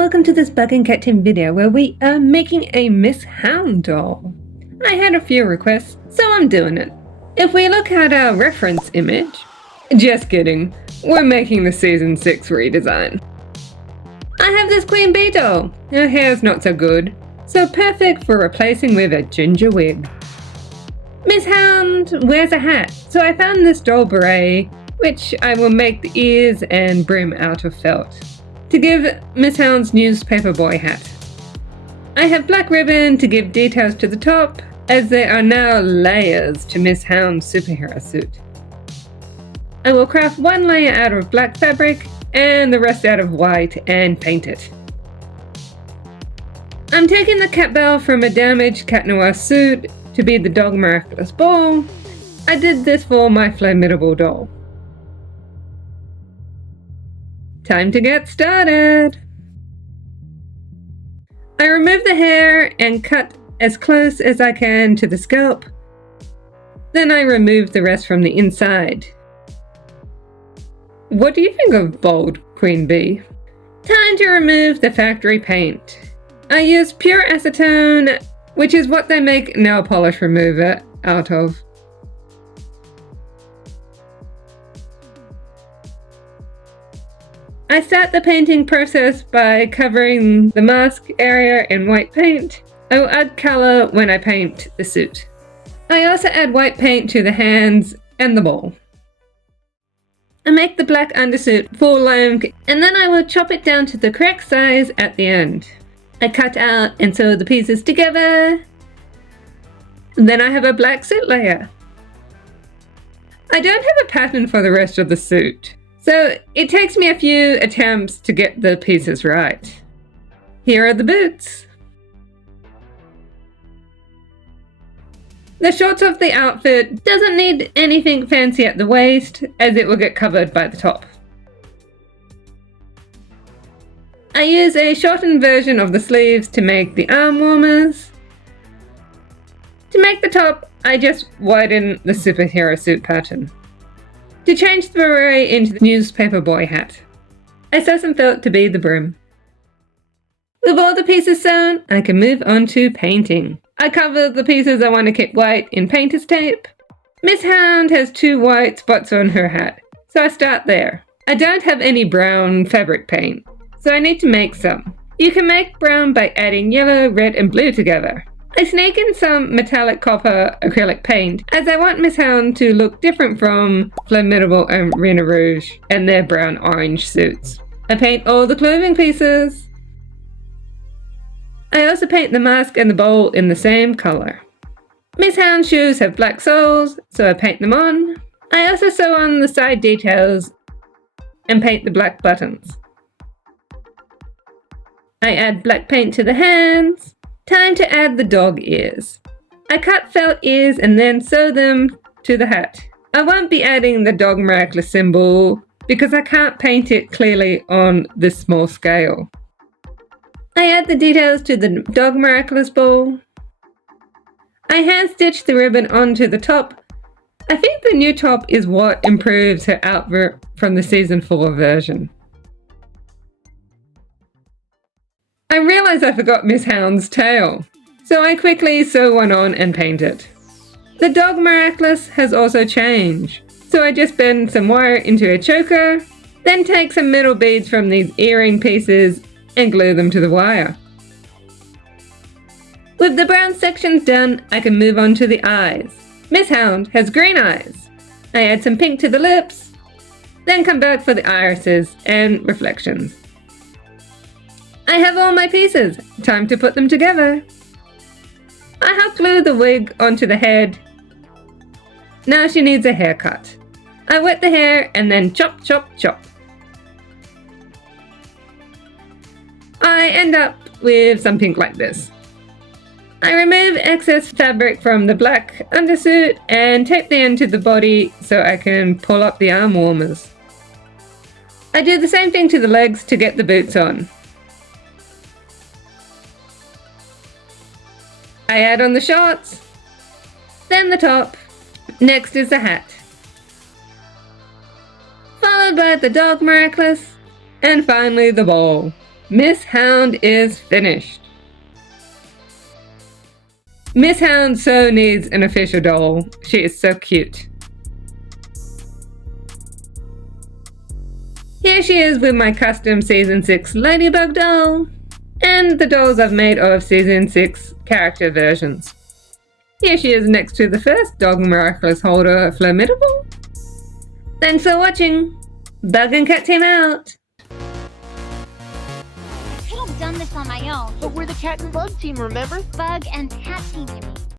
welcome to this Bug and Cat Team video where we are making a Miss Hound doll. I had a few requests, so I'm doing it. If we look at our reference image, just kidding, we're making the Season 6 redesign. I have this Queen Bee doll. Her hair's not so good, so perfect for replacing with a ginger wig. Miss Hound wears a hat, so I found this doll beret, which I will make the ears and brim out of felt, to give Miss Hound's newspaper boy hat. I have black ribbon to give details to the top, as there are now layers to Miss Hound's superhero suit. I will craft one layer out of black fabric and the rest out of white and paint it. I'm taking the cat bell from a damaged Cat Noir suit to be the Dog Miraculous ball. I did this for my formidable doll. Time to get started! I remove the hair and cut as close as I can to the scalp. Then I remove the rest from the inside. What do you think of bold, Queen Bee? Time to remove the factory paint. I use pure acetone, which is what they make nail polish remover out of. I start the painting process by covering the mask area in white paint. I will add colour when I paint the suit. I also add white paint to the hands and the ball. I make the black undersuit full length and then I will chop it down to the correct size at the end. I cut out and sew the pieces together. Then I have a black suit layer. I don't have a pattern for the rest of the suit, so it takes me a few attempts to get the pieces right. Here are the boots. The shorts of the outfit doesn't need anything fancy at the waist, as it will get covered by the top. I use a shortened version of the sleeves to make the arm warmers. To make the top, I just widen the superhero suit pattern. To change the beret into the newspaper boy hat, I sew some felt to be the brim. With all the pieces sewn, I can move on to painting. I cover the pieces I want to keep white in painter's tape. Miss Hound has 2 white spots on her hat, so I start there. I don't have any brown fabric paint, so I need to make some. You can make brown by adding yellow, red and blue together. I sneak in some metallic copper acrylic paint, as I want Miss Hound to look different from Formidable and Rena Rouge and their brown-orange suits. I paint all the clothing pieces. I also paint the mask and the bowl in the same colour. Miss Hound's shoes have black soles, so I paint them on. I also sew on the side details and paint the black buttons. I add black paint to the hands. Time to add the dog ears. I cut felt ears and then sew them to the hat. I won't be adding the Dog Miraculous symbol because I can't paint it clearly on this small scale. I add the details to the Dog Miraculous ball. I hand stitch the ribbon onto the top. I think the new top is what improves her outfit from the Season 4 version. I realise I forgot Miss Hound's tail, so I quickly sew one on and paint it. The Dog Miraculous has also changed, so I just bend some wire into a choker, then take some metal beads from these earring pieces and glue them to the wire. With the brown sections done, I can move on to the eyes. Miss Hound has green eyes. I add some pink to the lips, then come back for the irises and reflections. I have all my pieces, time to put them together. I hot glue the wig onto the head. Now she needs a haircut. I wet the hair and then chop, chop, chop. I end up with something like this. I remove excess fabric from the black undersuit and tape the end to the body so I can pull up the arm warmers. I do the same thing to the legs to get the boots on. I add on the shorts, then the top, next is the hat, followed by the Dog Miraculous, and finally the ball. Miss Hound is finished. Miss Hound so needs an official doll. She is so cute. Here she is with my custom Season 6 Ladybug doll, and the dolls I've made of Season 6 character versions. Here she is next to the first Dog Miraculous holder, Formidable. Thanks for watching. Bug and Cat team out. I could have done this on my own. But we're the Cat and Bug team, remember? Bug and Cat team, you mean?